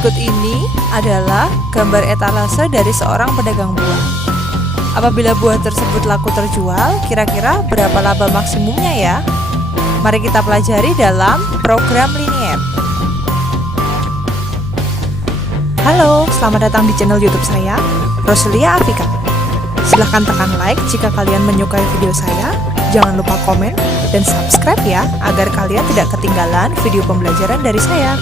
Berikut ini adalah gambar etalase dari seorang pedagang buah. Apabila buah tersebut laku terjual, kira-kira berapa laba maksimumnya ya? Mari kita pelajari dalam program linier. Halo, selamat datang di channel YouTube saya, Roselia Afika. Silahkan tekan like jika kalian menyukai video saya. Jangan lupa komen dan subscribe ya, agar kalian tidak ketinggalan video pembelajaran dari saya.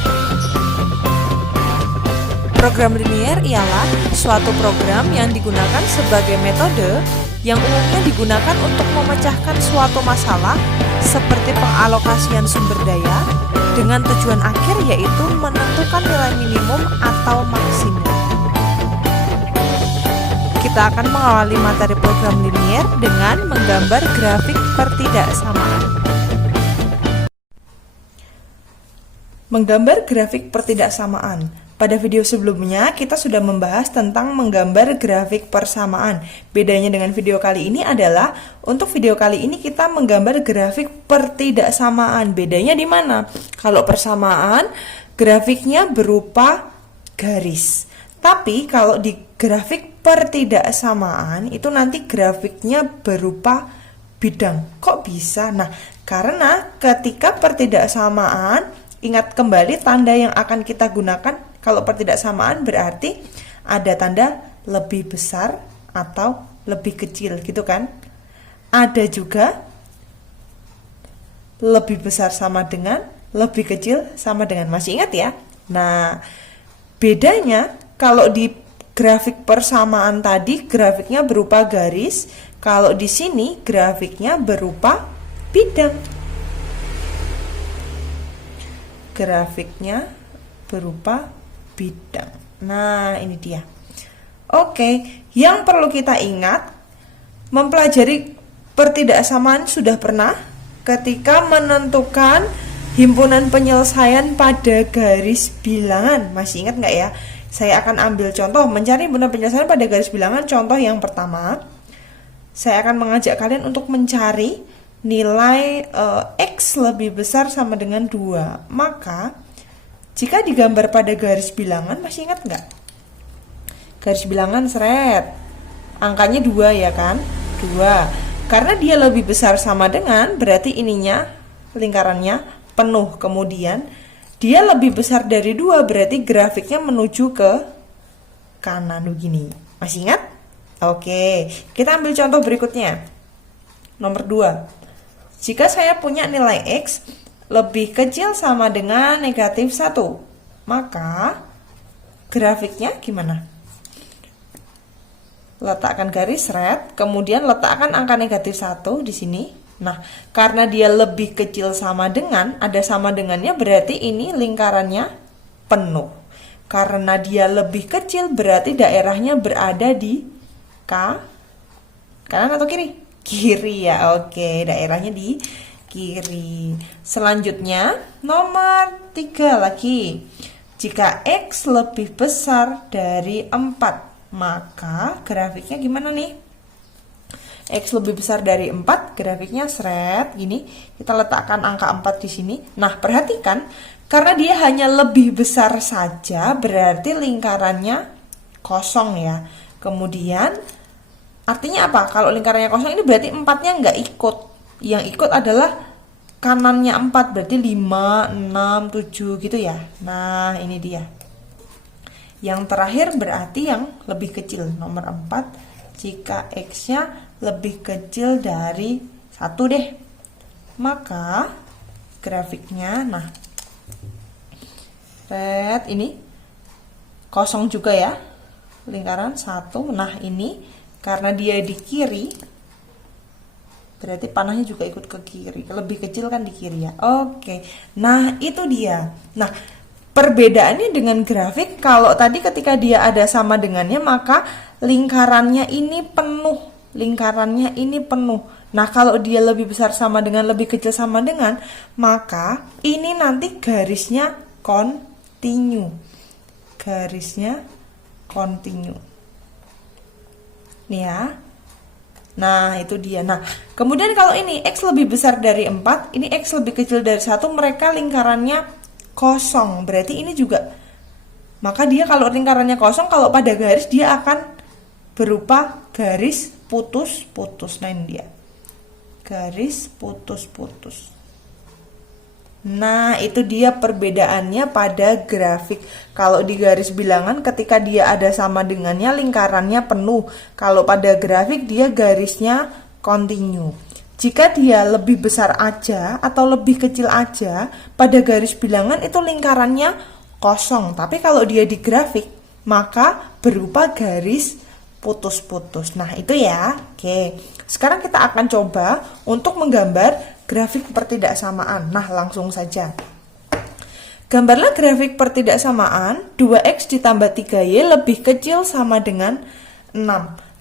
Program linier ialah suatu program yang digunakan sebagai metode yang umumnya digunakan untuk memecahkan suatu masalah seperti pengalokasian sumber daya dengan tujuan akhir yaitu menentukan nilai minimum atau maksimum. Kita akan mengawali materi program linier dengan menggambar grafik pertidaksamaan. Menggambar grafik pertidaksamaan. Pada video sebelumnya, kita sudah membahas tentang menggambar grafik persamaan. Bedanya dengan video kali ini adalah, untuk video kali ini kita menggambar grafik pertidaksamaan. Bedanya di mana? Kalau persamaan, grafiknya berupa garis. Tapi kalau di grafik pertidaksamaan, itu nanti grafiknya berupa bidang. Kok bisa? Nah, karena ketika pertidaksamaan, ingat kembali tanda yang akan kita gunakan. Kalau pertidaksamaan berarti ada tanda lebih besar atau lebih kecil gitu kan. Ada juga lebih besar sama dengan, lebih kecil sama dengan. Masih ingat ya? Nah, bedanya kalau di grafik persamaan tadi grafiknya berupa garis, kalau di sini grafiknya berupa bidang. Grafiknya berupa bidang. Nah, ini dia. Oke, yang perlu kita ingat, mempelajari pertidaksamaan sudah pernah ketika menentukan himpunan penyelesaian pada garis bilangan. Masih ingat nggak ya? Saya akan ambil contoh mencari himpunan penyelesaian pada garis bilangan. Contoh yang pertama, saya akan mengajak kalian untuk mencari nilai X lebih besar sama dengan 2. Maka jika digambar pada garis bilangan, masih ingat nggak? Garis bilangan seret, angkanya 2 ya kan? 2. Karena dia lebih besar sama dengan, berarti ininya, lingkarannya penuh. Kemudian, dia lebih besar dari 2, berarti grafiknya menuju ke kanan begini. Masih ingat? Oke, kita ambil contoh berikutnya. Nomor 2. Jika saya punya nilai X lebih kecil sama dengan negatif 1, maka grafiknya gimana? Letakkan garis red, kemudian letakkan angka negatif 1 di sini. Nah, karena dia lebih kecil sama dengan, ada sama dengannya, berarti ini lingkarannya penuh. Karena dia lebih kecil, berarti daerahnya berada di kanan atau kiri? Kiri ya, oke, daerahnya di kiri. Selanjutnya nomor 3 lagi. Jika X lebih besar dari 4, maka grafiknya gimana nih? X lebih besar dari 4, grafiknya seret gini. Kita letakkan angka 4 di sini. Nah, perhatikan, karena dia hanya lebih besar saja, berarti lingkarannya kosong ya. Kemudian artinya apa? Kalau lingkarannya kosong ini berarti 4-nya nggak ikut. Yang ikut adalah kanannya 4, berarti 5, 6, 7 gitu ya. Nah, ini dia. Yang terakhir berarti yang lebih kecil, nomor 4. Jika X-nya lebih kecil dari 1 deh, maka grafiknya, nah, red ini kosong juga ya, lingkaran 1. Nah, ini karena dia di kiri, berarti panahnya juga ikut ke kiri. Lebih kecil kan di kiri ya. Oke. Nah, itu dia. Nah, perbedaannya dengan grafik, kalau tadi ketika dia ada sama dengannya, maka lingkarannya ini penuh. Lingkarannya ini penuh. Nah, kalau dia lebih besar sama dengan, lebih kecil sama dengan, maka ini nanti garisnya kontinu. Garisnya kontinu. Nih ya. Nah, itu dia. Nah, kemudian kalau ini X lebih besar dari 4, ini X lebih kecil dari 1, mereka lingkarannya kosong. Berarti ini juga Maka dia kalau lingkarannya kosong, kalau pada garis dia akan berupa garis putus-putus. Nah, ini dia. Garis putus-putus. Nah, itu dia perbedaannya pada grafik. Kalau di garis bilangan ketika dia ada sama dengannya, lingkarannya penuh. Kalau pada grafik dia garisnya kontinu. Jika dia lebih besar aja atau lebih kecil aja, pada garis bilangan itu lingkarannya kosong. Tapi kalau dia di grafik, maka berupa garis putus-putus. Nah, itu ya. Oke. Sekarang kita akan coba untuk menggambar grafik pertidaksamaan. Nah, langsung saja. Gambarlah grafik pertidaksamaan 2x ditambah 3y lebih kecil sama dengan 6.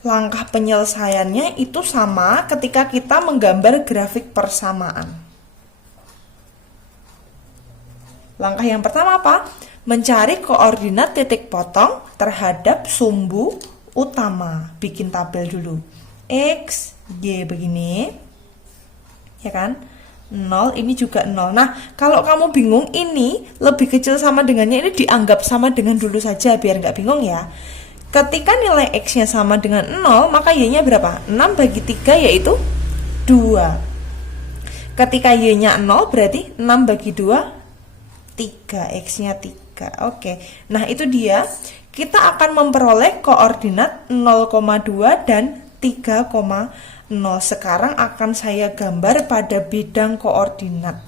Langkah penyelesaiannya itu sama ketika kita menggambar grafik persamaan. Langkah yang pertama apa? Mencari koordinat titik potong terhadap sumbu utama. Bikin tabel dulu. X, Y begini. Ya kan? 0, ini juga 0. Nah, kalau kamu bingung ini lebih kecil sama dengannya, ini dianggap sama dengan dulu saja biar nggak bingung ya. Ketika nilai X-nya sama dengan 0, maka Y-nya berapa? 6 bagi 3 yaitu 2. Ketika Y-nya 0 berarti 6 bagi 2 3, X-nya 3. Oke. Nah, itu dia. Kita akan memperoleh koordinat 0,2 dan 3,0. Sekarang akan saya gambar pada bidang koordinat.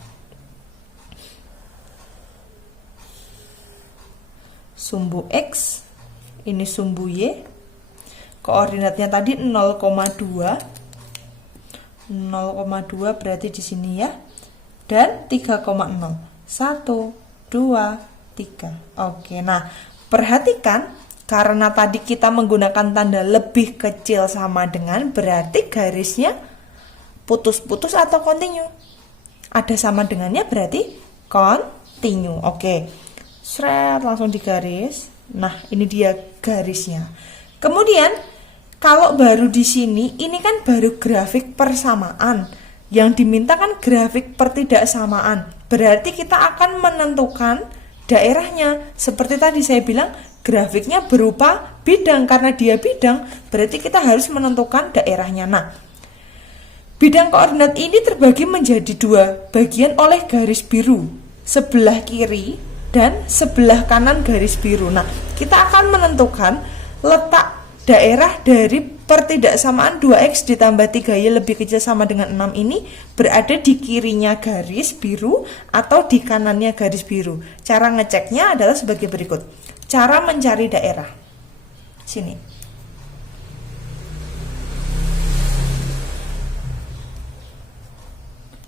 Sumbu X, ini sumbu Y. Koordinatnya tadi 0,2. 0,2 berarti di sini ya. Dan 3,0. 1, 2, 3. Oke, nah perhatikan karena tadi kita menggunakan tanda lebih kecil sama dengan, berarti garisnya putus-putus atau kontinu. Ada sama dengannya berarti kontinu. Oke, seret langsung digaris. Nah, ini dia garisnya. Kemudian kalau baru di sini, ini kan baru grafik persamaan. Yang diminta kan grafik pertidaksamaan. Berarti kita akan menentukan daerahnya. Seperti tadi saya bilang, grafiknya berupa bidang. Karena dia bidang, berarti kita harus menentukan daerahnya. Nah, bidang koordinat ini terbagi menjadi dua bagian oleh garis biru. Sebelah kiri dan sebelah kanan garis biru. Nah, kita akan menentukan letak daerah dari pertidaksamaan 2x ditambah 3y lebih kecil sama dengan 6 ini berada di kirinya garis biru atau di kanannya garis biru. Cara ngeceknya adalah sebagai berikut. Cara mencari daerah. Sini.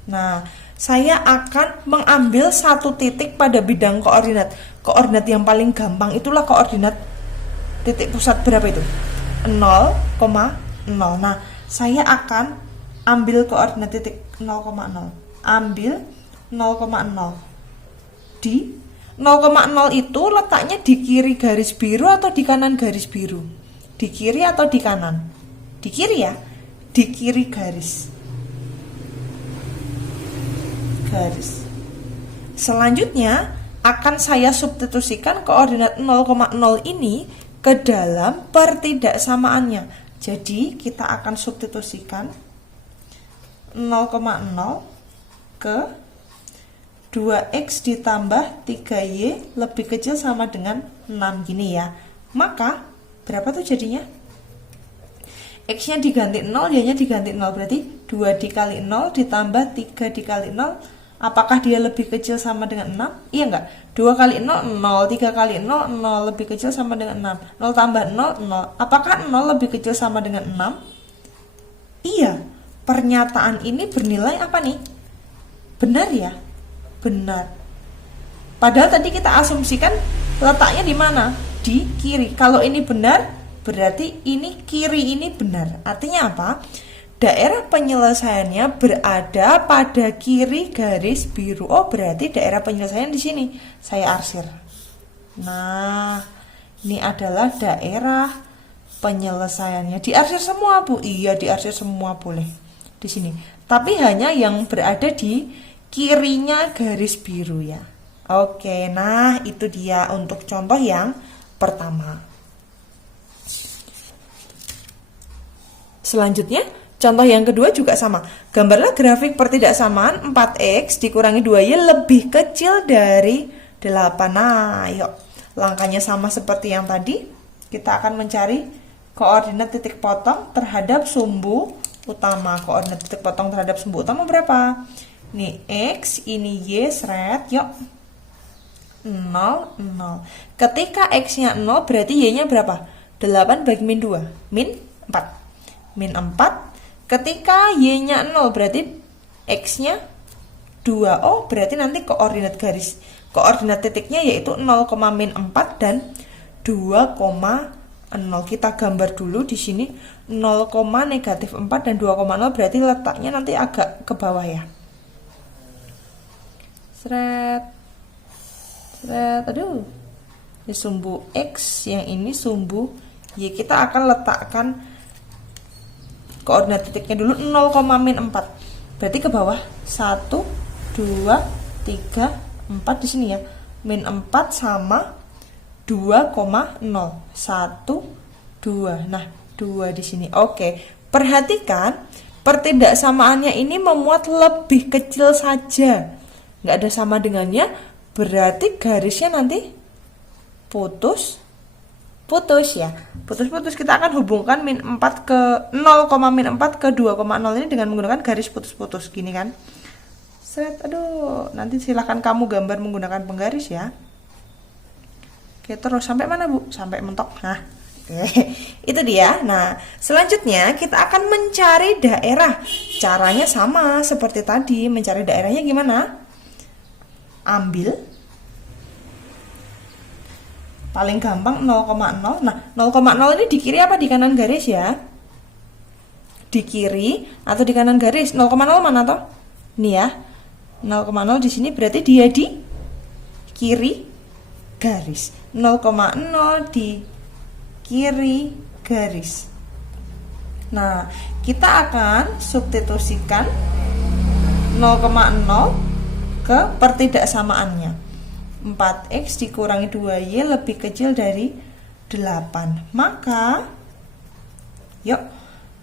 Nah, saya akan mengambil satu titik pada bidang koordinat. Koordinat yang paling gampang itulah koordinat titik pusat berapa itu? 0,0. Nah, saya akan ambil koordinat titik 0,0. Ambil 0,0. Di 0,0 itu letaknya di kiri garis biru atau di kanan garis biru? Di kiri atau di kanan? Di kiri ya? Di kiri garis. Selanjutnya akan saya substitusikan koordinat 0,0 ini ke dalam pertidaksamaannya. Jadi kita akan substitusikan 0,0 ke 2x ditambah 3y lebih kecil sama dengan 6 gini ya. Maka berapa tuh jadinya? X-nya diganti 0, Y-nya diganti 0. Berarti 2 dikali 0 ditambah 3 dikali 0. Apakah dia lebih kecil sama dengan 6? Iya enggak? 2 kali 0, 0. 3 kali 0, 0 lebih kecil sama dengan 6. 0 tambah 0, 0. Apakah 0 lebih kecil sama dengan 6? Iya. Pernyataan ini bernilai apa nih? Benar ya? Benar. Padahal tadi kita asumsikan letaknya di mana? Di kiri. Kalau ini benar, berarti ini kiri ini benar. Artinya apa? Daerah penyelesaiannya berada pada kiri garis biru. Oh, berarti daerah penyelesaian di sini. Saya arsir. Nah, ini adalah daerah penyelesaiannya. Diarsir semua, Bu? Iya, diarsir semua boleh. Di sini. Tapi hanya yang berada di kirinya garis biru ya. Oke, nah itu dia untuk contoh yang pertama. Selanjutnya, contoh yang kedua juga sama. Gambarlah grafik pertidaksamaan 4x dikurangi 2y lebih kecil dari 8. Nah, yuk. Langkahnya sama seperti yang tadi. Kita akan mencari koordinat titik potong terhadap sumbu utama. Koordinat titik potong terhadap sumbu utama berapa? Ini x, ini y, seret, yuk. 0, 0. Ketika x-nya 0, berarti y-nya berapa? 8 bagi min 2, min 4. Min 4. Ketika y-nya 0, berarti x-nya 2. Oh, berarti nanti koordinat titiknya yaitu 0, min 4 dan 2, 0. Kita gambar dulu di sini 0, negatif 4 dan 2,0, berarti letaknya nanti agak ke bawah ya. Seret. Aduh, ini sumbu x, yang ini sumbu y. Kita akan letakkan koordinat titiknya dulu 0, min 4. Berarti ke bawah 1, 2, 3, 4 di sini ya. Min 4 sama 2,0. 1, 2. Nah, 2 di sini. Oke, perhatikan pertidaksamaannya ini memuat lebih kecil saja. Nggak ada sama dengannya. Berarti garisnya nanti putus ya. Putus-putus, kita akan hubungkan min 4 ke 0, min 4 ke 2,0 ini dengan menggunakan garis putus-putus gini kan. Set, aduh, nanti silahkan kamu gambar menggunakan penggaris ya. Oke, terus sampai mana, Bu? Sampai mentok. Nah, oke. Itu dia. Nah, selanjutnya kita akan mencari daerah. Caranya sama seperti tadi. Mencari daerahnya gimana? Ambil paling gampang 0,0. Nah, 0,0 ini di kiri apa di kanan garis ya? Di kiri atau di kanan garis? 0,0 mana toh? Ini ya. 0,0 di sini berarti dia di kiri garis. 0,0 di kiri garis. Nah, kita akan substitusikan 0,0 ke pertidaksamaannya. 4x dikurangi 2y lebih kecil dari 8. Maka yuk,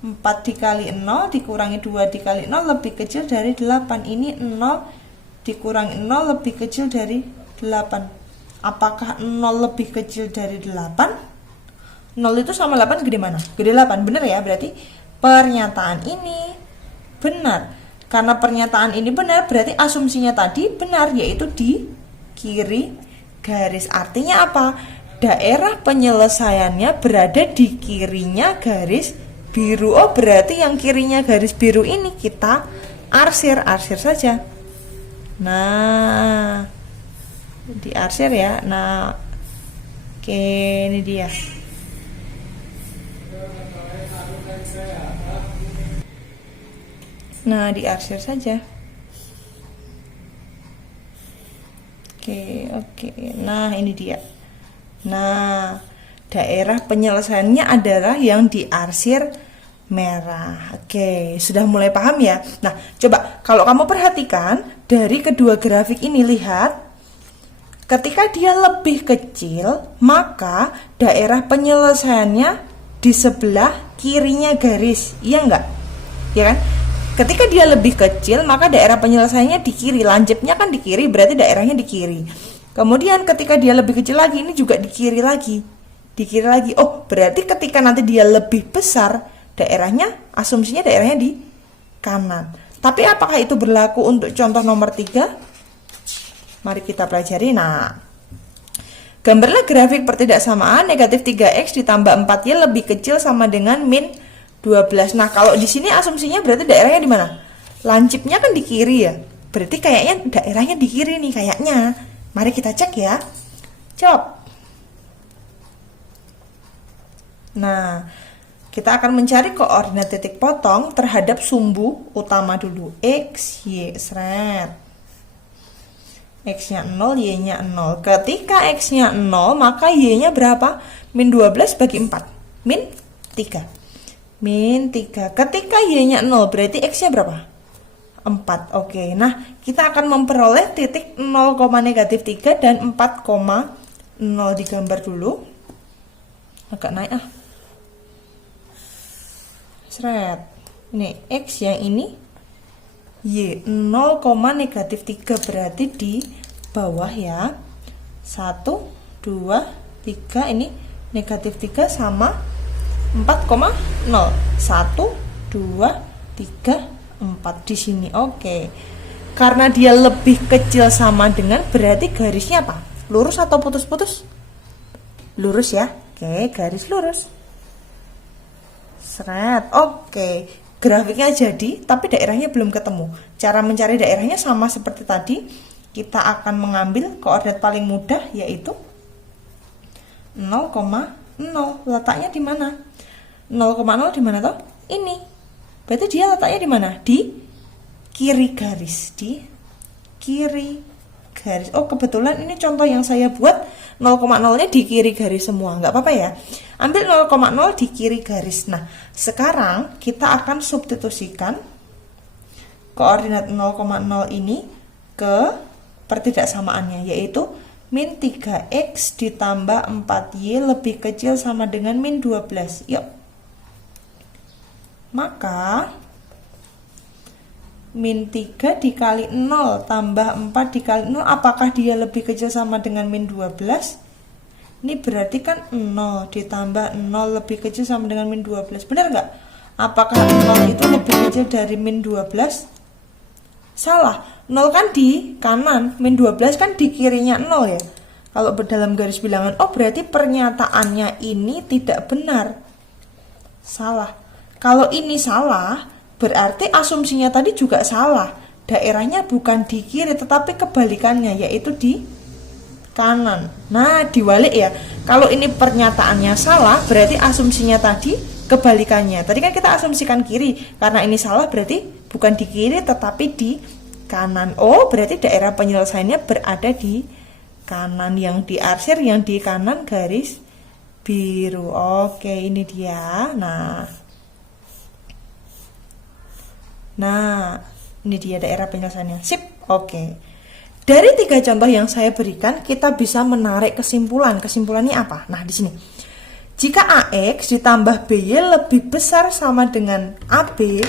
4 dikali 0 dikurangi 2 dikali 0 lebih kecil dari 8. Ini 0 dikurangi 0 lebih kecil dari 8. Apakah 0 lebih kecil dari 8? 0 itu sama 8 gede mana? Gede 8, bener ya? Berarti pernyataan ini benar. Karena pernyataan ini benar, berarti asumsinya tadi benar, yaitu di kiri garis. Artinya apa? Daerah penyelesaiannya berada di kirinya garis biru. Oh, berarti yang kirinya garis biru ini kita arsir saja. Nah, diarsir ya. Nah, oke, ini dia. Nah, diarsir saja. Oke. Nah, ini dia. Nah, daerah penyelesaiannya adalah yang diarsir merah. Oke, sudah mulai paham ya? Nah, coba kalau kamu perhatikan dari kedua grafik ini, lihat ketika dia lebih kecil, maka daerah penyelesaiannya di sebelah kirinya garis. Iya enggak? Ya kan? Ketika dia lebih kecil, maka daerah penyelesaiannya di kiri. Lancipnya kan di kiri, berarti daerahnya di kiri. Kemudian ketika dia lebih kecil lagi, ini juga di kiri lagi. Di kiri lagi. Oh, berarti ketika nanti dia lebih besar, daerahnya, asumsinya daerahnya di kanan. Tapi apakah itu berlaku untuk contoh nomor 3? Mari kita pelajari. Nah, gambarlah grafik pertidaksamaan negatif 3x ditambah 4y lebih kecil sama dengan min 12. Nah, kalau di sini asumsinya berarti daerahnya di mana? Lancipnya kan di kiri ya. Berarti kayaknya daerahnya di kiri nih kayaknya. Mari kita cek ya. Jawab. Nah, kita akan mencari koordinat titik potong terhadap sumbu utama dulu. X, Y, seret. X-nya 0, Y-nya 0. Ketika X-nya 0, maka Y-nya berapa? Min 12 bagi 4. Min 3. Min 3. Ketika Y-nya 0, berarti X-nya berapa? 4. Oke, nah kita akan memperoleh titik 0, negatif 3 dan 4,0 digambar dulu. Agak naik Seret. Ini X, yang ini Y, 0, negatif 3 berarti di bawah ya. 1, 2, 3, ini negatif 3 sama 4,0. 1, 2, 3, 4 di sini. Oke. Karena dia lebih kecil sama dengan, berarti garisnya apa? Lurus atau putus-putus? Lurus ya. Oke, garis lurus. Seret. Oke. Grafiknya jadi, tapi daerahnya belum ketemu. Cara mencari daerahnya sama seperti tadi. Kita akan mengambil koordinat paling mudah, yaitu 0,0. Letaknya di mana? 0,0 di mana toh? Ini. Berarti dia letaknya di mana? Di kiri garis. Di kiri garis. Oh, kebetulan ini contoh yang saya buat 0,0-nya di kiri garis semua. Nggak apa-apa ya. Ambil 0,0 di kiri garis. Nah, sekarang kita akan substitusikan koordinat 0,0 ini ke pertidaksamaannya, yaitu min 3x ditambah 4y lebih kecil sama dengan min 12. Yuk. Maka min 3 dikali 0 tambah 4 dikali 0, apakah dia lebih kecil sama dengan min 12? Ini berarti kan 0 ditambah 0 lebih kecil sama dengan min 12. Benar nggak? Apakah 0 itu lebih kecil dari min 12? Salah. 0 kan di kanan, min 12 kan di kirinya 0 ya. Kalau dalam garis bilangan, oh berarti pernyataannya ini tidak benar. Salah. Kalau ini salah, berarti asumsinya tadi juga salah. Daerahnya bukan di kiri, tetapi kebalikannya, yaitu di kanan. Nah, diwalik ya. Kalau ini pernyataannya salah, berarti asumsinya tadi kebalikannya. Tadi kan kita asumsikan kiri. Karena ini salah, berarti bukan di kiri, tetapi di kanan. Oh, berarti daerah penyelesaiannya berada di kanan. Yang diarsir, yang di kanan garis biru. Oke, ini dia. Nah, ini dia daerah penyelesaiannya. Sip, oke. Dari 3 contoh yang saya berikan, kita bisa menarik kesimpulan. Kesimpulannya apa? Nah, di sini. Jika AX ditambah BY lebih besar sama dengan AB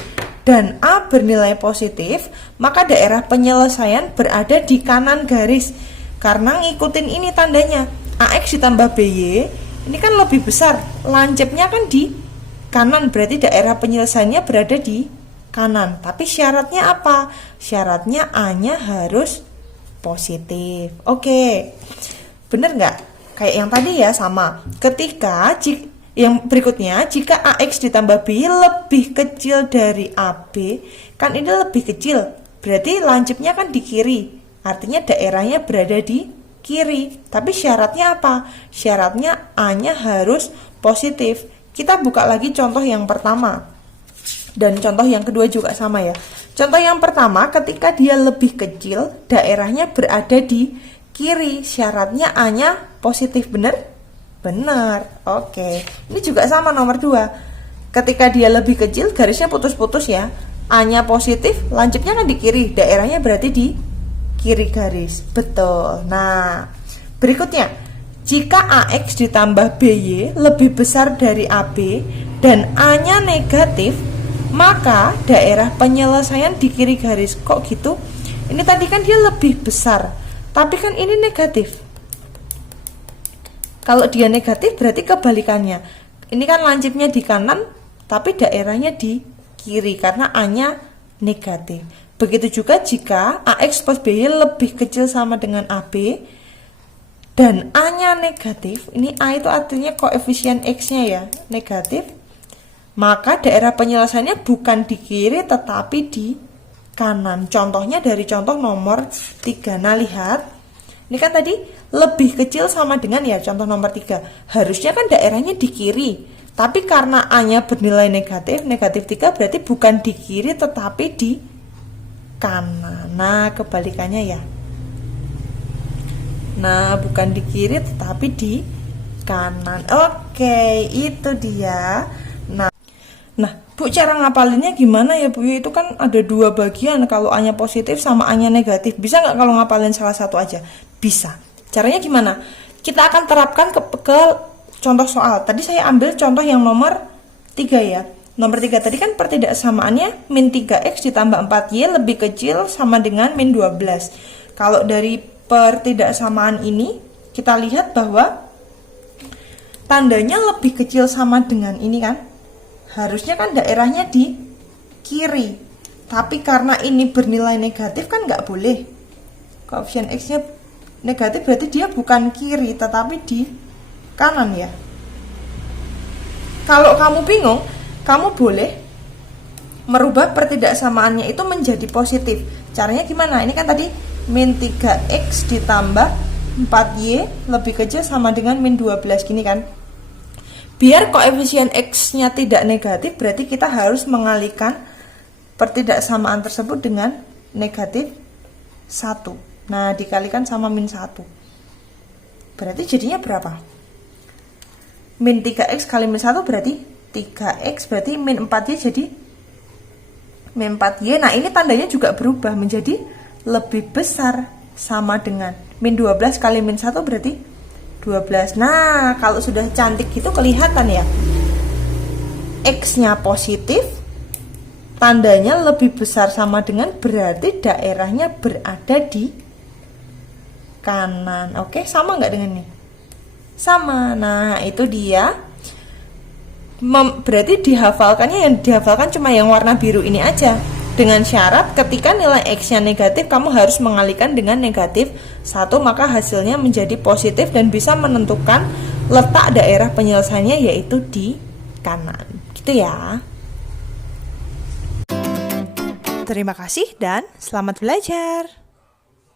dan A bernilai positif, maka daerah penyelesaian berada di kanan garis. Karena ngikutin ini tandanya. AX ditambah BY, ini kan lebih besar. Lancipnya kan di kanan, berarti daerah penyelesaiannya berada di kanan. Tapi syaratnya apa? Syaratnya A-nya harus positif. Oke. Bener nggak? Kayak yang tadi ya, sama. Ketika yang berikutnya, jika AX ditambah B lebih kecil dari AB, kan ini lebih kecil. Berarti lancipnya kan di kiri. Artinya daerahnya berada di kiri. Tapi syaratnya apa? Syaratnya A-nya harus positif. Kita buka lagi contoh yang pertama. Dan contoh yang kedua juga sama ya. Contoh yang pertama, ketika dia lebih kecil, daerahnya berada di kiri. Syaratnya A-nya positif, benar? Benar. Oke. Ini juga sama nomor 2. Ketika dia lebih kecil, garisnya putus-putus ya. A-nya positif, lancipnya kan di kiri. Daerahnya berarti di kiri garis. Betul. Nah, berikutnya. Jika AX ditambah BY lebih besar dari AB dan A-nya negatif, maka daerah penyelesaian di kiri garis. Kok gitu? Ini tadi kan dia lebih besar, tapi kan ini negatif. Kalau dia negatif berarti kebalikannya. Ini kan lancipnya di kanan, tapi daerahnya di kiri karena A-nya negatif. Begitu juga jika AX plus BY lebih kecil sama dengan AB dan A-nya negatif. Ini A itu artinya koefisien X-nya ya, negatif. Maka daerah penyelesaiannya bukan di kiri tetapi di kanan. Contohnya dari contoh nomor 3. Nah, lihat. Ini kan tadi lebih kecil sama dengan ya contoh nomor 3. Harusnya kan daerahnya di kiri. Tapi karena A-nya bernilai negatif, negatif 3 berarti bukan di kiri tetapi di kanan. Nah, kebalikannya ya. Nah, bukan di kiri tetapi di kanan. Oke, itu dia. Nah, Bu, cara ngapalinnya gimana ya Bu? Itu kan ada dua bagian, kalau A-nya positif sama A-nya negatif. Bisa nggak kalau ngapalin salah satu aja? Bisa. Caranya gimana? Kita akan terapkan ke contoh soal. Tadi saya ambil contoh yang nomor 3 ya. Nomor 3 tadi kan pertidaksamaannya min 3x ditambah 4y lebih kecil sama dengan min 12. Kalau dari pertidaksamaan ini, kita lihat bahwa tandanya lebih kecil sama dengan ini kan. Harusnya kan daerahnya di kiri, tapi karena ini bernilai negatif kan nggak boleh. Koefisien X-nya negatif berarti dia bukan kiri tetapi di kanan ya. Kalau kamu bingung, kamu boleh merubah pertidaksamaannya itu menjadi positif. Caranya gimana? Ini kan tadi min 3x ditambah 4y lebih kecil sama dengan min 12 gini kan. Biar koefisien X-nya tidak negatif, berarti kita harus mengalihkan pertidaksamaan tersebut dengan negatif 1. Nah, dikalikan sama min 1. Berarti jadinya berapa? Min 3x kali min 1 berarti 3x, berarti min 4y jadi min 4y. Nah, ini tandanya juga berubah menjadi lebih besar sama dengan min 12 kali min 1 berarti 12. Nah, kalau sudah cantik gitu kelihatan ya. X-nya positif, tandanya lebih besar sama dengan berarti daerahnya berada di kanan. Oke, sama nggak dengan ini? Sama. Nah, itu dia. Berarti dihafalkannya, yang dihafalkan cuma yang warna biru ini aja. Dengan syarat ketika nilai X-nya negatif, kamu harus mengalihkan dengan negatif 1, maka hasilnya menjadi positif dan bisa menentukan letak daerah penyelesaiannya yaitu di kanan. Gitu ya. Terima kasih dan selamat belajar.